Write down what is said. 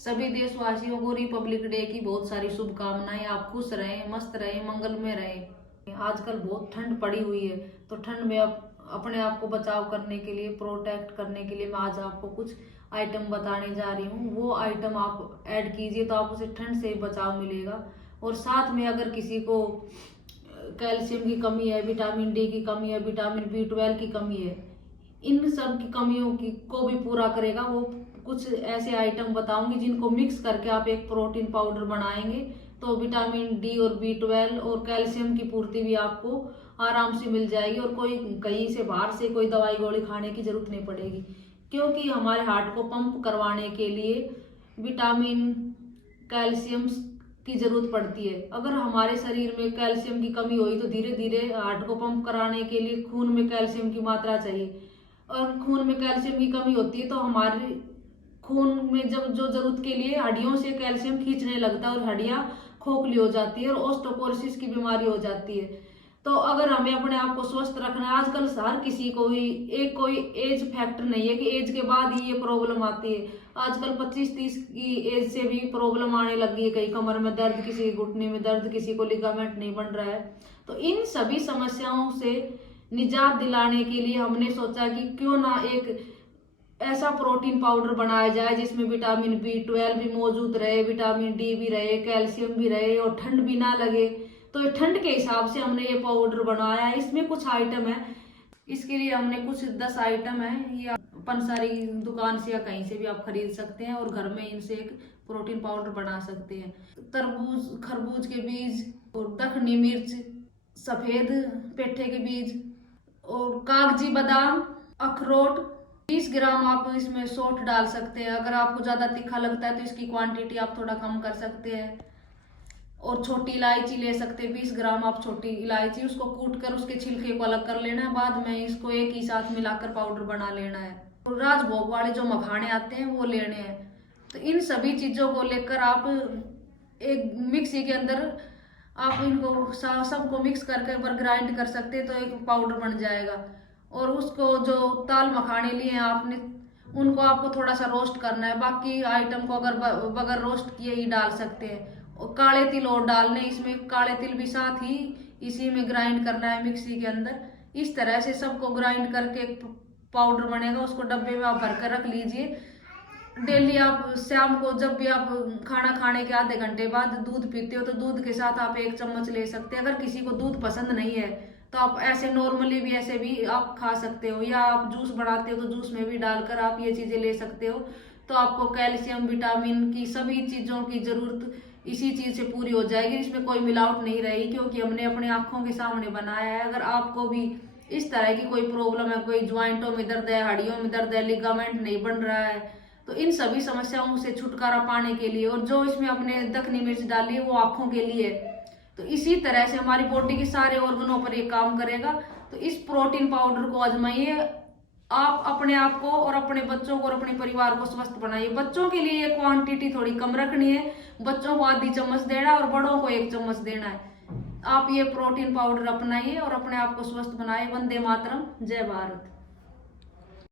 सभी देशवासियों को रिपब्लिक डे की बहुत सारी शुभकामनाएं। आप खुश रहें, मस्त रहें, मंगल में रहें। आजकल बहुत ठंड पड़ी हुई है, तो ठंड में आप अपने आप को बचाव करने के लिए, प्रोटेक्ट करने के लिए मैं आज आपको कुछ आइटम बताने जा रही हूँ। वो आइटम आप ऐड कीजिए तो आप उसे ठंड से बचाव मिलेगा। और साथ में अगर किसी को कैल्शियम की कमी है, विटामिन डी की कमी है, विटामिन B12 की कमी है, इन सब की कमियों की को भी पूरा करेगा। वो कुछ ऐसे आइटम बताऊंगी जिनको मिक्स करके आप एक प्रोटीन पाउडर बनाएंगे तो विटामिन डी और B12 और कैल्शियम की पूर्ति भी आपको आराम से मिल जाएगी और कोई कहीं से बाहर से कोई दवाई गोली खाने की जरूरत नहीं पड़ेगी। क्योंकि हमारे हार्ट को पंप करवाने के लिए विटामिन, कैल्शियम की जरूरत पड़ती है। अगर हमारे शरीर में कैल्शियम की कमी हुई तो धीरे धीरे हार्ट को पंप कराने के लिए खून में कैल्शियम की मात्रा चाहिए, और खून में कैल्शियम की कमी होती है तो हमारे खून में जब जो जरूरत के लिए हड्डियों से कैल्शियम खींचने लगता है और हड्डियां खोखली हो जाती है और ऑस्टोपोरोसिस की बीमारी हो जाती है। तो अगर हमें अपने आप को स्वस्थ रखना है, आजकल हर किसी को ही एक कोई एज फैक्टर नहीं है कि एज के बाद ही ये प्रॉब्लम आती है। आजकल 25-30 की एज से भी प्रॉब्लम आने लगी है, कहीं कमर में दर्द, किसी के घुटने में दर्द, किसी को लिगामेंट नहीं बन रहा है। तो इन सभी समस्याओं से निजात दिलाने के लिए हमने सोचा कि क्यों ना एक ऐसा प्रोटीन पाउडर बनाया जाए जिसमें विटामिन B12 भी मौजूद रहे, विटामिन डी भी रहे, कैल्शियम भी रहे और ठंड भी ना लगे। तो ठंड के हिसाब से हमने ये पाउडर बनाया है। इसमें कुछ आइटम है, इसके लिए हमने कुछ 10 आइटम है। ये पंसारी दुकान से या कहीं से भी आप खरीद सकते हैं और घर में इनसे एक प्रोटीन पाउडर बना सकते हैं। तरबूज, खरबूज के बीज और दखनी मिर्च, सफेद पेठे के बीज और कागजी बादाम, अखरोट। 20 ग्राम आप इसमें सौंठ डाल सकते हैं। अगर आपको ज्यादा तीखा लगता है तो इसकी क्वांटिटी आप थोड़ा कम कर सकते हैं। और छोटी इलायची ले सकते हैं, 20 ग्राम आप छोटी इलायची, उसको कूट कर उसके छिलके को अलग कर लेना है। बाद में इसको एक ही साथ मिलाकर पाउडर बना लेना है। और राजभोग वाले जो मखाने आते हैं वो लेने हैं। तो इन सभी चीजों को लेकर आप एक मिक्सी के अंदर आप इनको सबको मिक्स करके एक बार ग्राइंड कर सकते हैं तो एक पाउडर बन जाएगा। और उसको जो ताल मखाने लिए हैं आपने, उनको आपको थोड़ा सा रोस्ट करना है। बाकी आइटम को अगर बगैर रोस्ट किए ही डाल सकते हैं। और काले तिल और डालने, इसमें काले तिल भी साथ ही इसी में ग्राइंड करना है मिक्सी के अंदर। इस तरह से सबको ग्राइंड करके एक पाउडर बनेगा। उसको डब्बे में आप भर कर रख लीजिए। डेली आप शाम को जब भी आप खाना खाने के आधे घंटे बाद दूध पीते हो तो दूध के साथ आप 1 चम्मच ले सकते हैं। अगर किसी को दूध पसंद नहीं है तो आप ऐसे नॉर्मली भी ऐसे भी आप खा सकते हो, या आप जूस बनाते हो तो जूस में भी डालकर आप ये चीजें ले सकते हो। तो आपको कैल्शियम, विटामिन की सभी चीजों की जरूरत इसी चीज से पूरी हो जाएगी। इसमें कोई मिलावट नहीं रहेगी क्योंकि हमने अपने आंखों के सामने बनाया है। अगर आपको भी इस तरह की कोई प्रॉब्लम है, कोई ज्वाइंटों में दर्द है, हड्डियों में दर्द है, लिगामेंट नहीं बन रहा है, तो इन सभी समस्याओं से छुटकारा पाने के लिए, और जो इसमें अपने दखनी मिर्च डाली है वो आंखों के लिए, तो इसी तरह से हमारी बॉडी के सारे ऑर्गनों पर ये काम करेगा। तो इस प्रोटीन पाउडर को आजमाइए। आप अपने आप को और अपने बच्चों को और अपने परिवार को स्वस्थ बनाइए। बच्चों के लिए ये क्वांटिटी थोड़ी कम रखनी है, बच्चों को आधी चम्मच देना और बड़ों को 1 चम्मच देना है। आप ये प्रोटीन पाउडर अपनाइए और अपने आप को स्वस्थ बनाइए। वंदे मातरम, जय भारत।